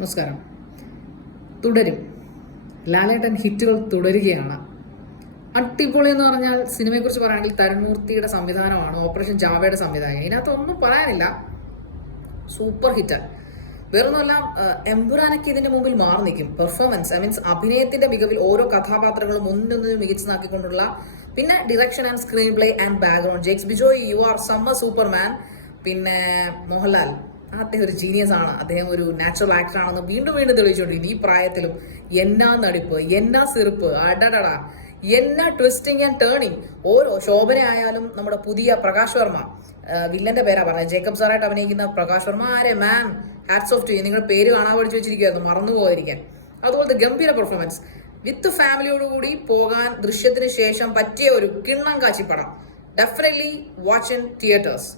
നമസ്കാരം. തുടരും. ലാലേട്ടൻ ഹിറ്റുകൾ തുടരുകയാണ്. അടിപൊളി എന്ന് പറഞ്ഞാൽ സിനിമയെക്കുറിച്ച് പറയുകയാണെങ്കിൽ തരുൺമൂർത്തിയുടെ സംവിധാനമാണ്, ഓപ്പറേഷൻ ജാവയുടെ സംവിധായകൻ. ഇതിനകത്തൊന്നും പറയാനില്ല, സൂപ്പർ ഹിറ്റാണ്. വേറൊന്നുമല്ല, എമ്പുരാനൊക്കെ ഇതിന്റെ മുമ്പിൽ മാറി നിൽക്കും. പെർഫോമൻസ് മീൻസ് അഭിനയത്തിന്റെ മികവിൽ ഓരോ കഥാപാത്രങ്ങളും ഒന്നൊന്നിനും മികച്ചതാക്കിക്കൊണ്ടുള്ള, പിന്നെ direction and screen play and background. Jakes Bijoy, you are summer Superman. പിന്നെ മോഹൻലാൽ, അദ്ദേഹം ഒരു ജീനിയസ് ആണ്, അദ്ദേഹം ഒരു നാച്ചുറൽ ആക്ടർ ആണെന്ന് വീണ്ടും വീണ്ടും തെളിയിച്ചുകൊണ്ടിരിക്കുന്നു. ഈ പ്രായത്തിലും എന്നാ നടിപ്പ്, എന്നാ സിറിപ്പ്, അടടടാ, എന്നാ ട്വിസ്റ്റിംഗ് ആൻഡ് ടേണിങ്. ഓരോ ശോഭന ആയാലും നമ്മുടെ പുതിയ പ്രകാശ് വർമ്മ, വില്ലന്റെ പേരാ പറഞ്ഞത്, ജേക്കബ് സാറായിട്ട് അഭിനയിക്കുന്ന പ്രകാശ് വർമ്മ. ആരെ മാം, ഹാറ്റ്സ് ഓഫ് ടു യു. നിങ്ങൾ പേര് കാണാൻ പഠിച്ചു വെച്ചിരിക്കുമായിരുന്നു, മറന്നു പോയിരിക്കാൻ. അതുപോലത്തെ ഗംഭീര പെർഫോമൻസ്. വിത്ത് ഫാമിലിയോടുകൂടി പോകാൻ ദൃശ്യത്തിന് ശേഷം പറ്റിയ ഒരു കിണ്ണം കാച്ചി പടം. Definitely watch in theatres.